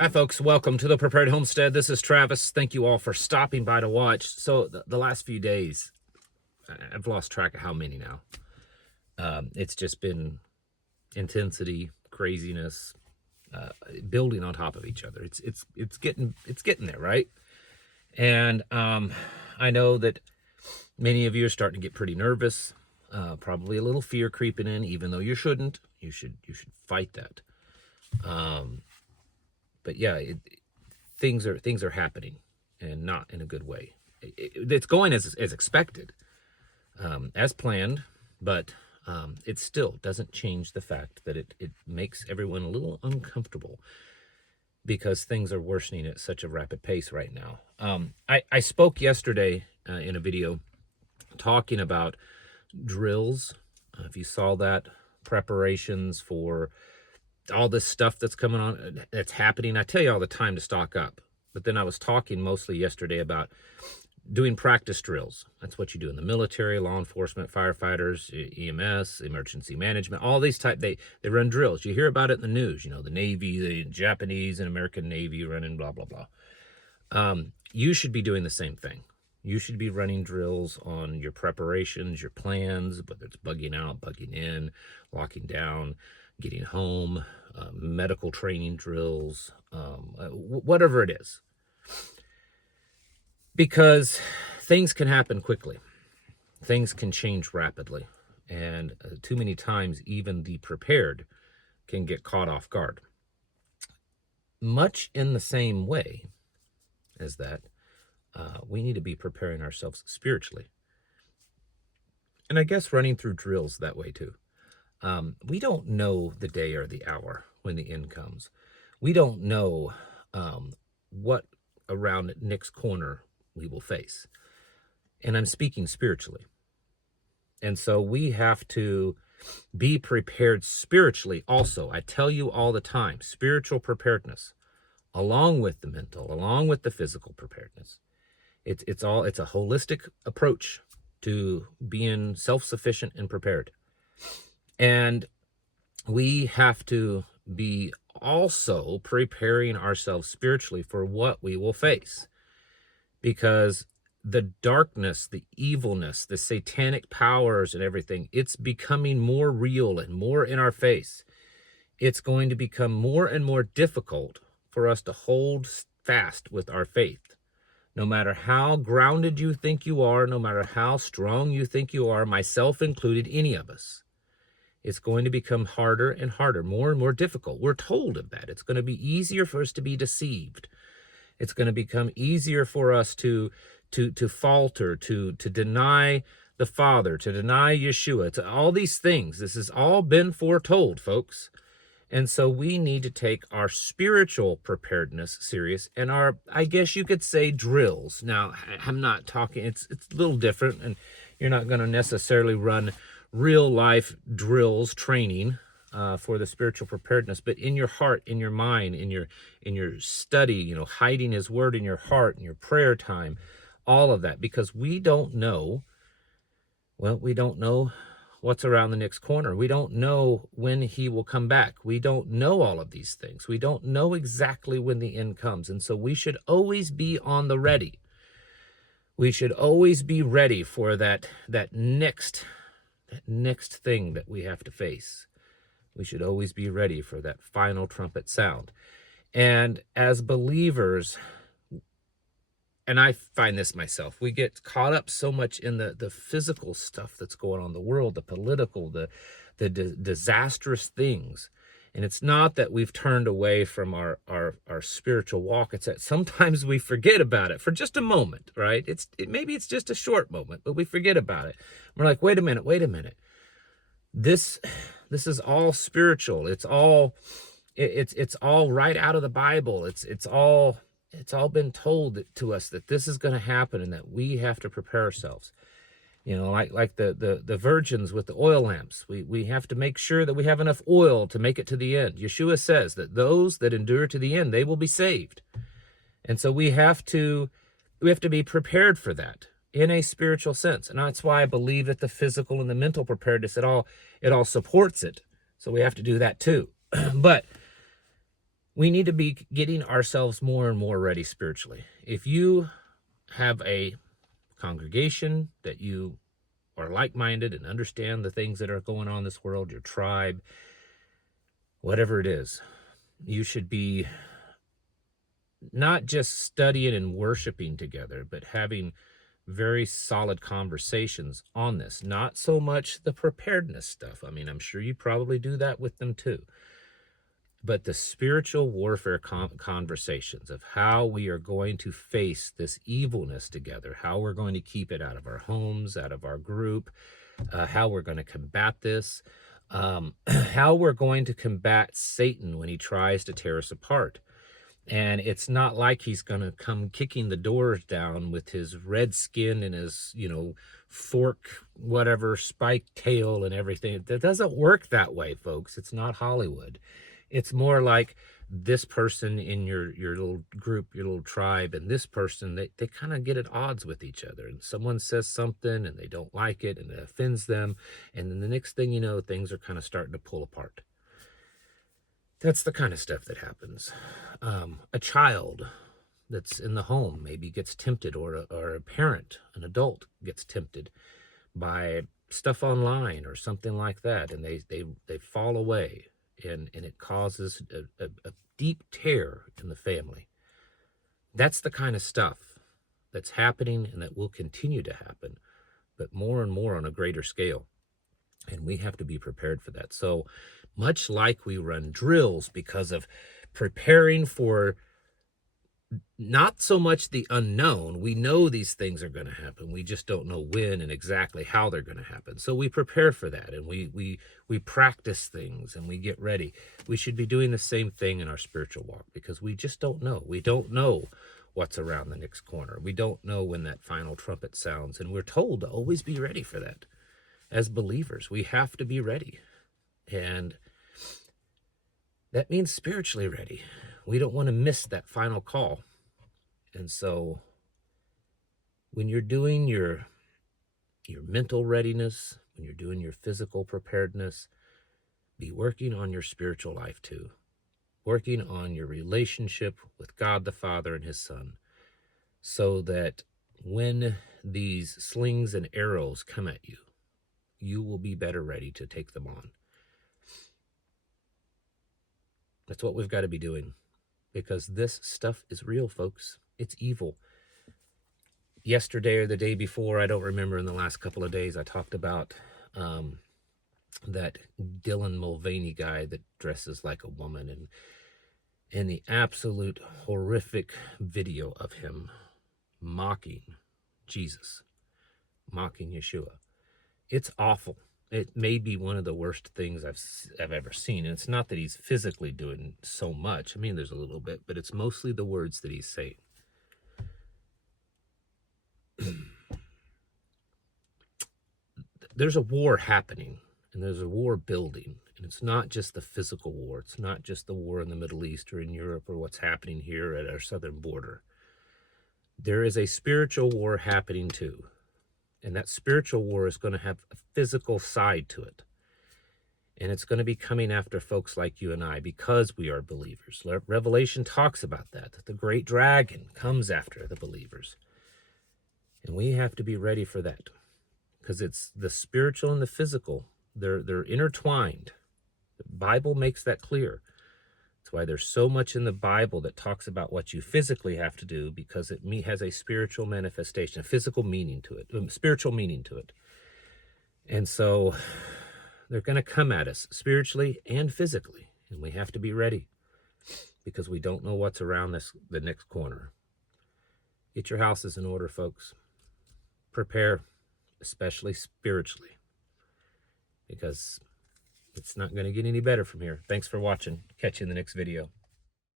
Hi, folks. Welcome to the Prepared Homestead. This is Travis. Thank you all for stopping by to watch. So the last few days, I've lost track of how many now. It's just been intensity, craziness, building on top of each other. It's getting there, right? And I know that many of you are starting to get pretty nervous. Probably a little fear creeping in, even though you shouldn't. You should fight that. But yeah, things are happening, and not in a good way. It's going as expected, as planned, but it still doesn't change the fact that it makes everyone a little uncomfortable because things are worsening at such a rapid pace right now. I spoke yesterday in a video talking about drills. If you saw that, preparations for all this stuff that's coming on, that's happening. I tell you all the time to stock up. But then I was talking mostly yesterday about doing practice drills. That's what you do in the military, law enforcement, firefighters, EMS, emergency management, all these they run drills. You hear about it in the news, the Navy, the Japanese and American Navy running blah, blah, blah. You should be doing the same thing. You should be running drills on your preparations, your plans, whether it's bugging out, bugging in, locking down, getting home, medical training drills, whatever it is. Because things can happen quickly. Things can change rapidly. And too many times, even the prepared can get caught off guard. Much in the same way as that, we need to be preparing ourselves spiritually. And I guess running through drills that way too. We don't know the day or the hour when the end comes. We don't know what around Nick's corner we will face. And I'm speaking spiritually. And so we have to be prepared spiritually also. I tell you all the time, spiritual preparedness, along with the mental, along with the physical preparedness. It's a holistic approach to being self-sufficient and prepared. And we have to be also preparing ourselves spiritually for what we will face. Because the darkness, the evilness, the satanic powers and everything, it's becoming more real and more in our face. It's going to become more and more difficult for us to hold fast with our faith. No matter how grounded you think you are, no matter how strong you think you are, myself included, any of us, it's going to become harder and harder, more and more difficult. We're told of that. It's going to be easier for us to be deceived. It's going to become easier for us to falter, to deny the Father, to deny Yeshua, to all these things. This has all been foretold, folks. And so we need to take our spiritual preparedness serious, and our, I guess you could say, drills. Now, I'm not talking, it's a little different, and you're not going to necessarily run real life drills training for the spiritual preparedness, but in your heart, in your mind, in your study, hiding his word in your heart, in your prayer time, all of that, because we don't know what's around the next corner. We don't know when he will come back. We don't know all of these things. We don't know exactly when the end comes. And so we should always be on the ready. We should always be ready for that next thing that we have to face. We should always be ready for that final trumpet sound. And as believers, and I find this myself, we get caught up so much in the physical stuff that's going on in the world, the political, the disastrous things. And it's not that we've turned away from our spiritual walk. It's that sometimes we forget about it for just a moment, right? Maybe it's just a short moment, but we forget about it. We're like, wait a minute. This is all spiritual. It's all right out of the Bible. It's all been told to us that this is going to happen and that we have to prepare ourselves. Like the virgins with the oil lamps. We have to make sure that we have enough oil to make it to the end. Yeshua says that those that endure to the end, they will be saved. And so we have to be prepared for that in a spiritual sense. And that's why I believe that the physical and the mental preparedness, it all supports it. So we have to do that too. But We need to be getting ourselves more and more ready spiritually. If you have a congregation that you are like-minded and understand the things that are going on in this world, your tribe, whatever it is, you should be not just studying and worshiping together, but having very solid conversations on this. Not so much the preparedness stuff. I mean, I'm sure you probably do that with them too. But the spiritual warfare conversations of how we are going to face this evilness together, how we're going to keep it out of our homes, out of our group, how we're going to combat this, how we're going to combat Satan when he tries to tear us apart. And it's not like he's going to come kicking the doors down with his red skin and his, fork, whatever, spiked tail and everything. That doesn't work that way, folks. It's not Hollywood. It's more like this person in your little group, your little tribe, and this person, they kind of get at odds with each other. And someone says something and they don't like it and it offends them. And then the next thing you know, things are kind of starting to pull apart. That's the kind of stuff that happens. A child that's in the home maybe gets tempted, or a parent, an adult, gets tempted by stuff online or something like that, and they fall away, and it causes a deep tear in the family. That's the kind of stuff that's happening and that will continue to happen, but more and more on a greater scale. And we have to be prepared for that. So much like we run drills because of preparing for not so much the unknown. We know these things are going to happen. We just don't know when and exactly how they're going to happen. So we prepare for that, and we practice things, and we get ready. We should be doing the same thing in our spiritual walk, because we just don't know. We don't know what's around the next corner. We don't know when that final trumpet sounds, and we're told to always be ready for that. As believers, we have to be ready. And that means spiritually ready. We don't want to miss that final call. And so when you're doing your mental readiness, when you're doing your physical preparedness, be working on your spiritual life too. Working on your relationship with God the Father and his Son, so that when these slings and arrows come at you, you will be better ready to take them on. That's what we've got to be doing, because this stuff is real, folks. It's evil. Yesterday or the day before, I don't remember, in the last couple of days, I talked about that Dylan Mulvaney guy that dresses like a woman, and the absolute horrific video of him mocking Jesus, mocking Yeshua. It's awful. It may be one of the worst things I've ever seen. And it's not that he's physically doing so much. I mean, there's a little bit, but it's mostly the words that he's saying. There's a war happening, and there's a war building. And it's not just the physical war. It's not just the war in the Middle East or in Europe or what's happening here at our southern border. There is a spiritual war happening too. And that spiritual war is going to have a physical side to it. And it's going to be coming after folks like you and I, because we are believers. Revelation talks about that the great dragon comes after the believers. And we have to be ready for that, because it's the spiritual and the physical. They're intertwined. The Bible makes that clear. That's why there's so much in the Bible that talks about what you physically have to do, because it has a spiritual manifestation, a physical meaning to it, a spiritual meaning to it. And so they're going to come at us spiritually and physically, and we have to be ready, because we don't know what's around the next corner. Get your houses in order, folks. Prepare, especially spiritually, because it's not going to get any better from here. Thanks for watching. Catch you in the next video.